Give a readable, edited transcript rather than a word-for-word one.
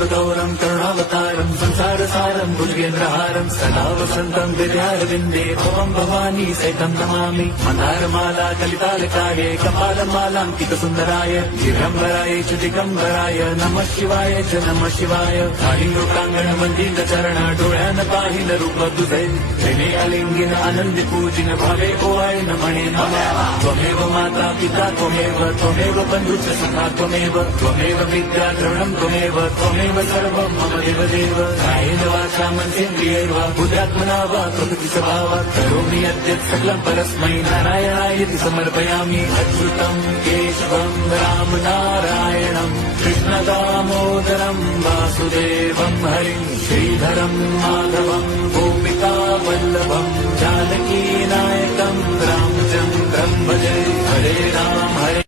कर्पूरगौरं करुणावतारं संसारसारं भुजगेन्द्रहारं सदा वसन्तं हृदयारविन्दे भवं भवानी सहितं नमामि। मन्दारमाला कलितालकाय कपालमालाङ्कितसुन्दराय दिगम्बराय च दिगम्बराय नमः शिवाय च नमः शिवाय। कालिङ्गोकाङ्गण मन्दिरचरण डोळ्यान पाहिलं रूप तुझे प्रेमे अलिंगिन आनंदी पूजिन भावे ओवाळीन म्हणे नमः। त्वमेव माता पिता त्वमेव बन्धुश्च सखा त्वमेव विद्या द्रवणं त्वमेव सर्वं मम देवदेव। कायेन वाचा मनसेन्द्रियैर्वा बुद्ध्यात्मना वा प्रकृति स्वभावात् करोमि यद्यत् सकलं परस्मै नारायणायति समर्पयामि। अच्युतं केशवं राम नारायणं कृष्ण दामोदरं वासुदेवं हरिं श्रीधरं माधवं गोपिका वल्लभं जानकी नायकं रामचन्द्रं भजे। हरे